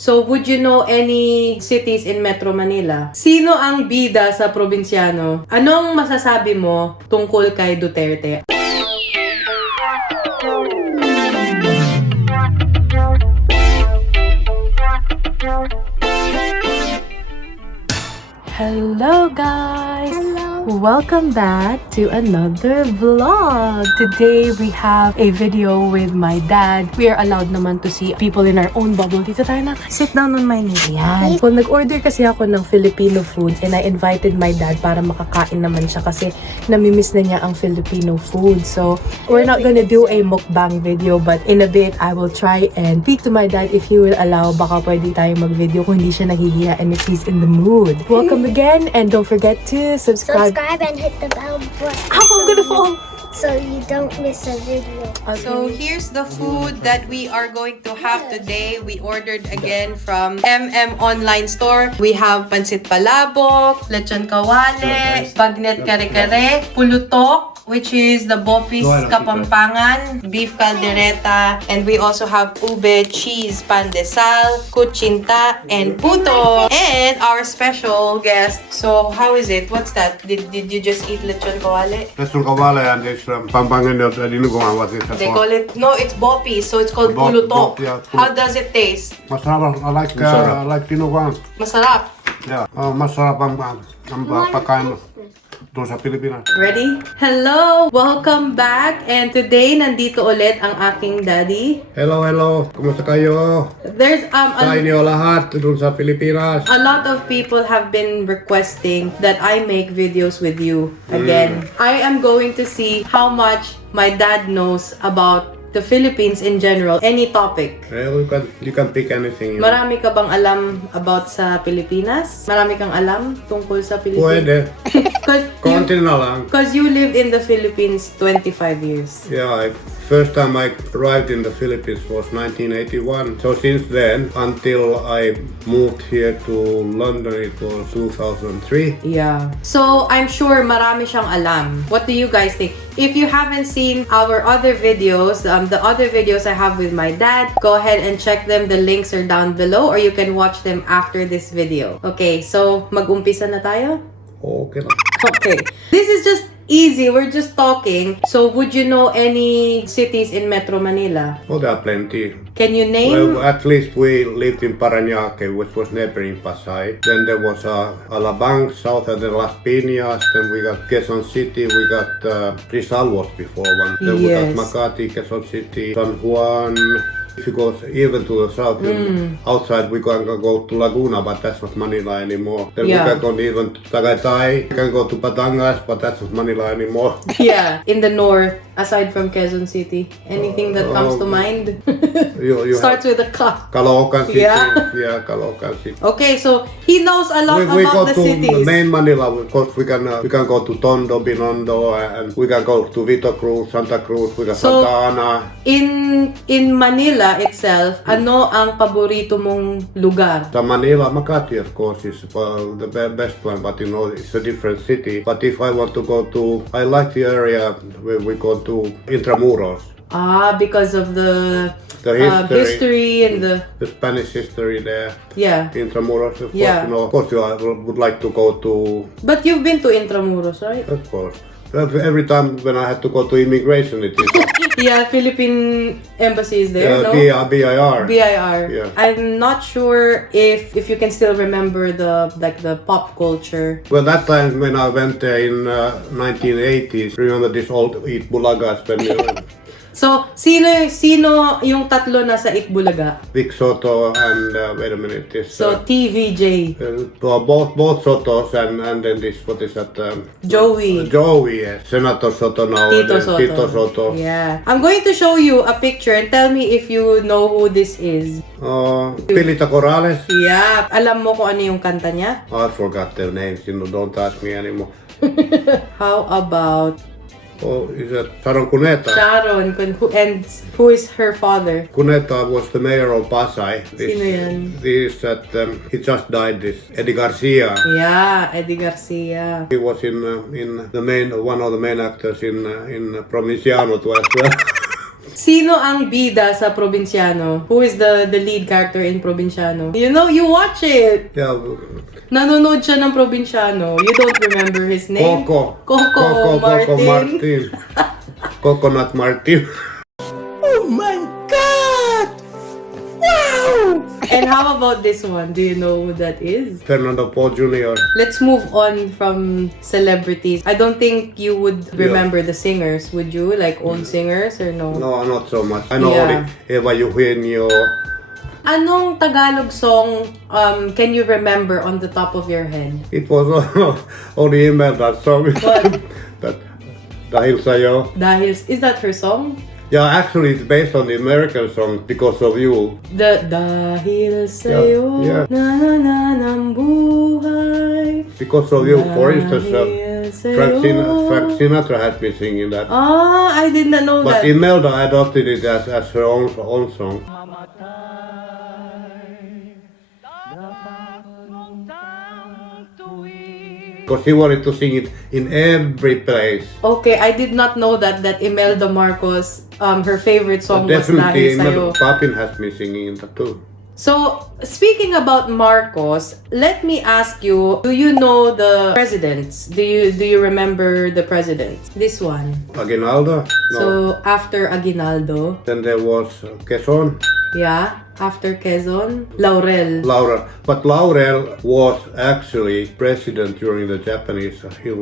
So, would you know any cities in Metro Manila? Sino ang bida sa probinsyano? Anong masasabi mo tungkol kay Duterte? Hello guys! Hello. Welcome back to another vlog! Today we have a video with my dad. We are allowed naman to see people in our own bubble. Dito tayo na. Sit down on my knee. Yan. Well, nag-order kasi ako ng Filipino food and I invited my dad para makakain naman siya kasi namimiss na niya ang Filipino food. So, we're not gonna do a mukbang video but in a bit, I will try and speak to my dad if he will allow. Baka pwede tayong mag-video kung hindi siya nahihiya and if he's in the mood. Welcome again and don't forget to subscribe. Subscribe and hit the bell button. I'm gonna fall. So you don't miss a video. So here's the food that we are going to have today. We ordered again from online store. We have pansit palabok, lechon kawale, bagnet kare-kare, pulutok, which is the bopis kapampangan, beef caldereta, and we also have ube, cheese, pandesal, kutsinta, and puto. And our special guest. So how is it? What's that? Did you just eat lechon kawale? Lechon kawale and this pampangan I didn't go on what is that They call it, no, it's bopis, so it's called pulutok. Yeah, How does it taste? Masarap. I like tinuguan. Masarap. Yeah, masarap ang pagkain doon sa Pilipinas. Ready? Hello! Welcome back! And today, nandito ulit ang aking daddy. Hello. Kumusta kayo? There's Sa inyo lahat doon sa Pilipinas. a lot of people have been requesting that I make videos with you again. I am going to see how much my dad knows about the Philippines in general. Any topic. Well, you can pick anything. Marami ka bang alam about sa Pilipinas? Marami kang alam tungkol sa Pilipinas? Pwede. Konti na lang. Because you lived in the Philippines 25 years. Yeah, first time I arrived in the Philippines was 1981. So since then, until I moved here to London, it was 2003. Yeah. So, I'm sure marami siyang alam. What do you guys think? If you haven't seen our other videos, the other videos I have with my dad, go ahead and check them. The links are down below or you can watch them after this video. Okay, so mag-umpisa na tayo? Okay. Okay. This is just easy. We're just talking. So, would you know any cities in Metro Manila? Oh, there are plenty. Can you name? Well, at least we lived in Parañaque, which was neighboring Pasay. Then there was Alabang, south of the Las Piñas. Then we got Quezon City. We got Rizal was before one. Then we got Makati, Quezon City, San Juan. If you go even to the south, outside we can go to Laguna, but that's not Manila anymore. Then we can go even to Tagaytay. We can go to Batangas, but that's not Manila anymore. Yeah, in the north, aside from Quezon City. Anything that comes to mind? You Starts with a K. Caloocan City. Yeah. Yeah, Caloocan City. Okay, so he knows a lot We go about the to cities. main Manila because we can go to Tondo, Binondo, and we can go to Vito Cruz, Santa Cruz, we got So, Santa Ana. In Manila itself, ano ang paborito mong lugar? The Manila, Makati, of course, is the best one, but you know, it's a different city. But if I want to go to, I like the area where we go to intramurals. Ah, because of the history and the Spanish history there. yeah. Intramurals, of course, Yeah. you know, of course, would like to go to, But you've been to Intramuros, right? of course. Every time when I had to go to immigration, it is Yeah, Philippine Embassy is there, no? BIR. BIR. Yeah. I'm not sure if you can still remember the pop culture. Well, that time when I went there in 1980s, remember this old Eat Bulagas when So, sino yung tatlo na sa Itbulaga? Vic Soto and wait a minute, this So, TVJ. both Sotos and then this what is that? Joey. Joey, yes. Senator Soto now. Tito and then Soto. Tito Soto. Yeah. I'm going to show you a picture and tell me if you know who this is. Pilita Corrales. Yeah. Alam mo kung ano yung kanta niya? I forgot their names. You know, don't ask me anymore. How about Oh, is that Sharon Cuneta? Sharon? And who is her father? Cuneta was the mayor of Pasay. Sino yan? This that he just died. This Eddie Garcia. Yeah, Eddie Garcia. He was in the main one of the main actors in Provinciano as well. Sino ang bida sa Provinciano? Who is the lead character in Provinciano? You know, you watch it. Yeah. Nanonood siya ng Provinciano. You don't remember his name? Coco Martin. Martin. Coconut Martin. Oh my God! Wow! And how about this one? Do you know who that is? Fernando Po Jr. Let's move on from celebrities. I don't think you would remember the singers, would you? Like old singers or no? No, not so much. I know Yeah. only Eva Eugenio. Anong Tagalog song can you remember on the top of your head? It was only Imelda song. What? That Dahil Sa'yo. Is that her song? Yeah, actually it's based on the American song Because of You. The Dahil Sa'yo, Yeah, yeah. na na na ng buhay. Because of You, for instance, Dahil sa'yo. Frank Sinatra has been singing that. Ah, I did not know But that. Imelda adopted it as her own song. Because he wanted to sing it in every place. Okay, I did not know that Imelda Marcos, her favorite song was Definitely, Dahil Sa'yo. Imelda Papin has been singing that too. So, speaking about Marcos, let me ask you, do you know the presidents? Do you remember the presidents? This one. Aguinaldo? No. So, after Aguinaldo, Then there was Quezon, yeah, after Quezon, Laurel. Laurel. But Laurel was actually president during the Japanese. It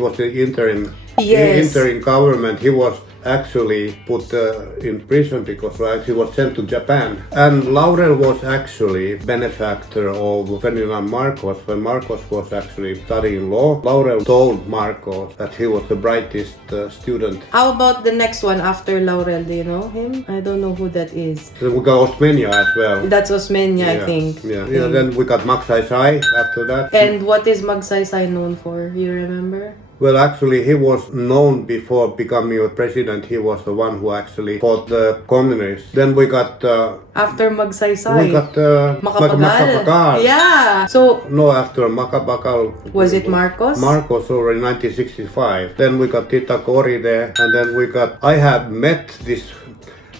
was the interim government. He was actually put in prison because he was sent to Japan. And Laurel was actually benefactor of Ferdinand Marcos. When Marcos was actually studying law, Laurel told Marcos that he was the brightest student. How about the next one after Laurel? Do you know him? I don't know who that is. Then we got Osmeña as well. That's Osmeña, I think. Yeah. Then we got Magsaysay after that. And what is Magsaysay known for? You remember? Well, actually, he was known before becoming a president. He was the one who actually fought the communists. Then we got After Magsaysay. we got Macapagal. Macapagal. Yeah. So, No, after Macapagal. was it Marcos? Marcos over in 1965. Then we got Tita Cori there, and then we got. I have met this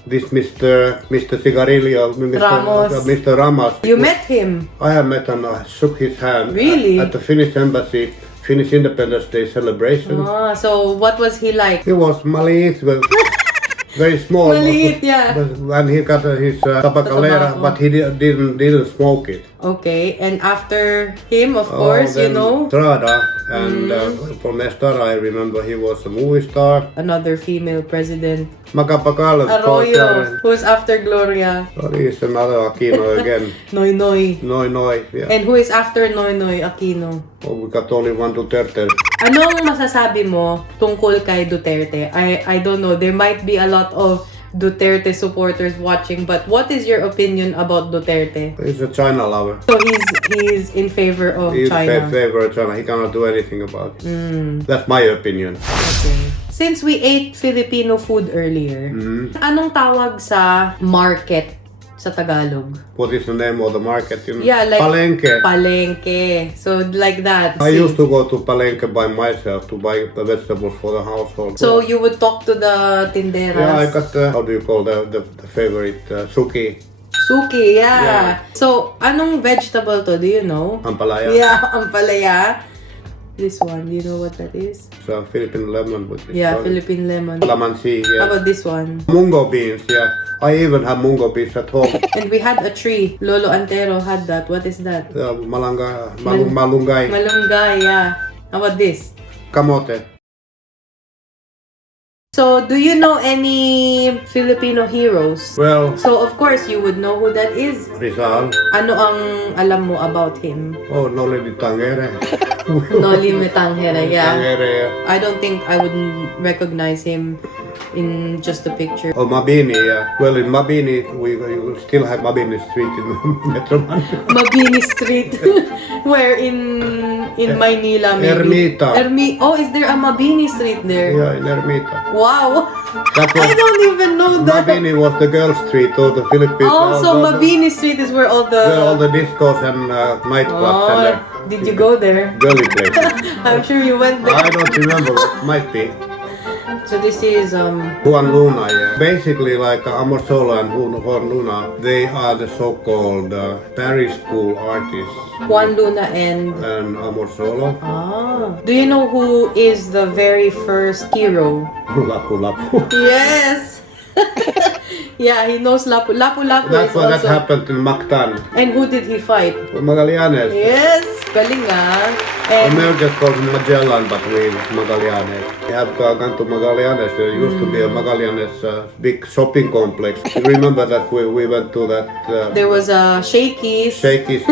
Mr. Cigarillo, Mr. Ramos. You met him? I have met him. I shook his hand. Really? At the Finnish Embassy. Finnish Independence Day celebration. Ah, so what was he like? He was maliit, well, very small. Maliit, yeah. And he got his tabacalera, tobacco. but he didn't smoke it. Okay, and after him, of course, you then know, Estrada, and from Estrada I remember he was a movie star. another female president, Macapagal, of course. Arroyo, who's after Gloria, Sorry, it's another Aquino again. Noy Noy. Noy, yeah. And who is after Noy Noy Aquino? Oh, we got only one Duterte. Anong masasabi mo tungkol kay Duterte? I don't know, there might be a lot of Duterte supporters watching, but what is your opinion about Duterte? He's a China lover. So he's in favor of He's China. in favor of China. He cannot do anything about it. That's my opinion. Okay. Since we ate Filipino food earlier, anong tawag sa market sa Tagalog? What is the name of the market? You know? Yeah, like Palenque. Palengke. So like that. I used to go to Palenque by myself to buy the vegetables for the household. So you would talk to the tinderas. Yeah, I got how do you call the favorite suki, Suki, yeah. Yeah. So anong vegetable to? Do you know? ampalaya. Yeah, ampalaya. This one, do you know what that is? So Philippine lemon. What is Yeah, called? Philippine lemon. Calamansi. How Yeah. about this one? Mungo beans. Yeah. I even have mungo beans at home. And we had a tree. Lolo Antero had that. What is that? Malunggay. Malunggay, yeah. How about this? Kamote. So, do you know any Filipino heroes? Well, So, of course, you would know who that is. Rizal. Ano ang alam mo about him? Oh, Noli di Tangere. Noli Metangere, yeah. Tangere. Yeah. I don't think I would recognize him in just a picture. Oh, Mabini, yeah. Well, in Mabini, we still have Mabini Street in Metro Manila. Mabini Street. Where in Maynila, maybe? Ermita. Oh, is there a Mabini Street there? Yeah, in Ermita. Wow! That was, I don't even know that. Mabini was the girls' street of the Philippines. Oh, so Mabini Street is where all Where all the... the discos and nightclubs and Oh, did you go there? girly places. I'm sure you went there. I don't remember. Might be. So this is Juan Luna, yeah. Basically, like Amor Sola and Juan Luna, they are the so-called Paris school artists. Juan Luna and Amor Sola. ah. Do you know who is the very first hero? Lapu Lapu. Yes. Yeah, he knows Lapu Lapu That's is what that also. happened in Mactan. And who did he fight? Magallanes. Yes, galing ah. And America called Magellan, but we Magallanes. We have gone to Magallanes. There used to be a Magallanes big shopping complex. You remember that we went to that there was a Shakey's. Shakey's.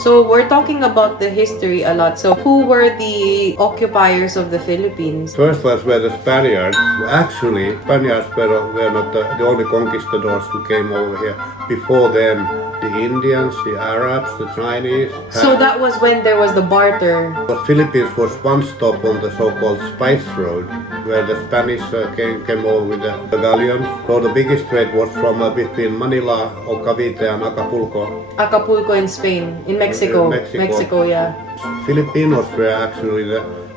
So we're talking about the history a lot. So who were the occupiers of the Philippines? First was were the Spaniards. Actually, Spaniards were not the only conquistadors who came over here. Before them, the Indians, the Arabs, the Chinese. So that was when there was the barter. The Philippines was one stop on the so-called Spice Road, where the Spanish came over with the galleons. So the biggest trade was from between Manila, or Cavite, and Acapulco. Acapulco in Spain, in Mexico. Mexico. Mexico, yeah. Filipinos were actually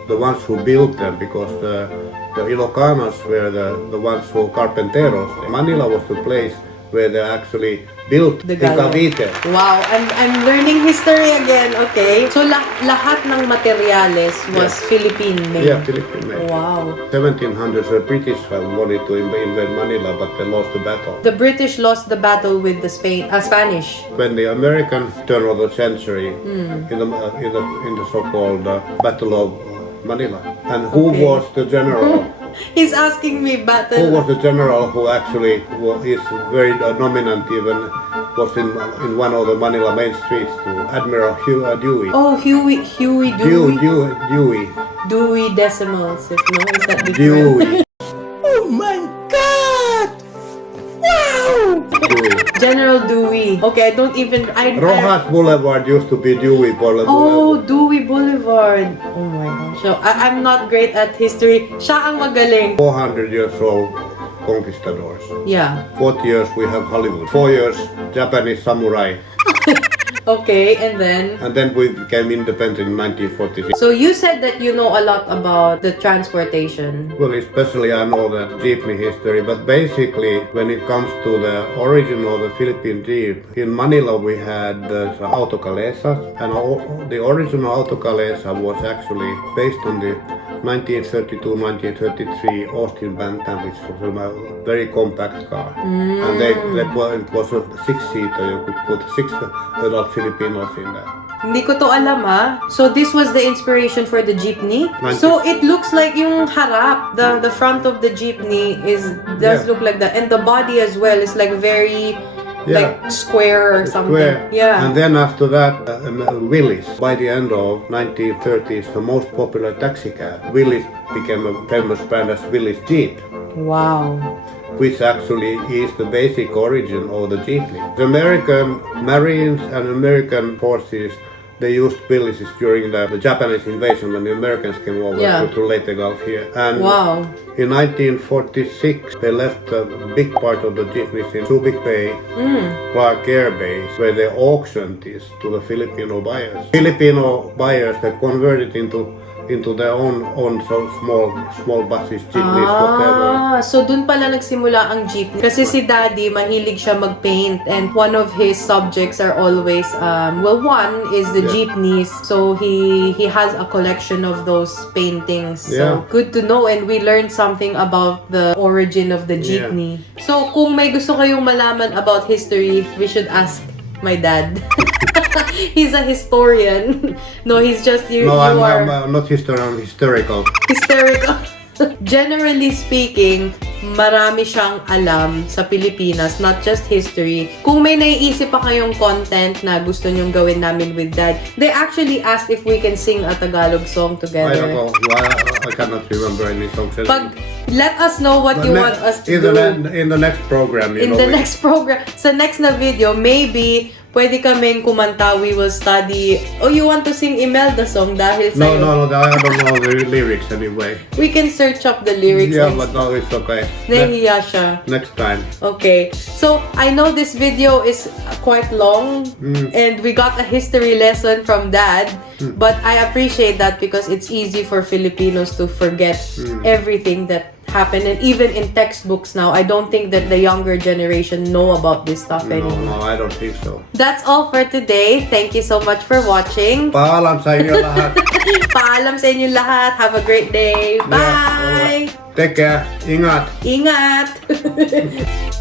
the ones who built them, because the Ilocanos were the ones who carpenteros. Manila was the place where they actually built The the galleon. Cavite. Wow, I'm learning history again. Okay. So lahat ng materials was Philippine made. Yeah, Philippine made. Wow. 1700s, the British wanted to invade Manila, but they lost the battle. The British lost the battle with the Spanish. When the American turn of the century, in the so-called Battle of Manila, and who Okay. was the general? He's asking me Who battle. was the general who actually is very dominant, even was in one of the Manila main streets, to Admiral Dewey. Oh, Huey Dewey. Dewey Decimals. If no, is that different? Dewey. General Dewey. Okay, I don't even. Rojas Boulevard used to be Dewey Boulevard. Oh, Dewey Boulevard. Oh my gosh. So, I'm not great at history. Siya ang magaling. 400 years old conquistadors. Yeah. 40 years we have Hollywood. 4 years Japanese samurai. Okay, and then we became independent in 1946. so you said that you know a lot about the transportation. Well, especially I know that jeepney history, but basically when it comes to the origin of the Philippine jeep, in Manila we had the autocalesa, and the original autocalesa was actually based on the 1932-1933 Austin Bantam, which was a very compact car. And it was a six-seater. You could put 6 adult Filipinos in that. Hindi ko to alam ha. So this was the inspiration for the jeepney. 90. So it looks like yung harap, the front of the jeepney does Yeah. look like that, and the body as well is like very Yeah. like square or something. Square. Yeah. And then after that, Willys. By the end of 1930s, the most popular taxi cab. Willys became a famous brand as Willys Jeep, Wow. which actually is the basic origin of the jeepney. The American Marines and American forces, they used Willys during the Japanese invasion when the Americans came over Yeah. to lay the Gulf here. And Wow. in 1946, they left a big part of the jeepneys in Subic Bay, Clark Air Base, where they auctioned this to the Filipino buyers. Filipino buyers, they converted into their own so small buses, jeepneys, whatever. So dun pala nagsimula ang jeepney. Kasi si Daddy, mahilig siya mag-paint, and one of his subjects are always, one is the Yeah. jeepneys. So he has a collection of those paintings. So Yeah. good to know, and we learned something about the origin of the jeepney. So kung may gusto kayong malaman about history, we should ask my dad. He's a historian. No, he's just you. No, you are I'm not historian, I'm hysterical. hysterical. Generally speaking, marami siyang alam sa Pilipinas, not just history. Kung may naiisip pa kayong content na gusto nyong gawin namin with Dad, they actually asked if we can sing a Tagalog song together. I don't know why I cannot remember any songs. Let us know what you want us to do. In the next program, In the next program, sa next na video, maybe pwede kaming kumanta. We will study. Oh, you want to sing Imelda song dahil sa'yo? No, I don't know the lyrics anyway. We can search up the lyrics. Yeah, but no, it's okay. Nahiya siya. Next time. Okay, so I know this video is quite long, and we got a history lesson from Dad, but I appreciate that because it's easy for Filipinos to forget everything that happened. And even in textbooks now, I don't think that the younger generation know about this stuff anymore. No, I don't think so. That's all for today. Thank you so much for watching. Paalam sa inyo lahat. Paalam sa inyo lahat. Have a great day. Bye! Take care. Ingat. Ingat!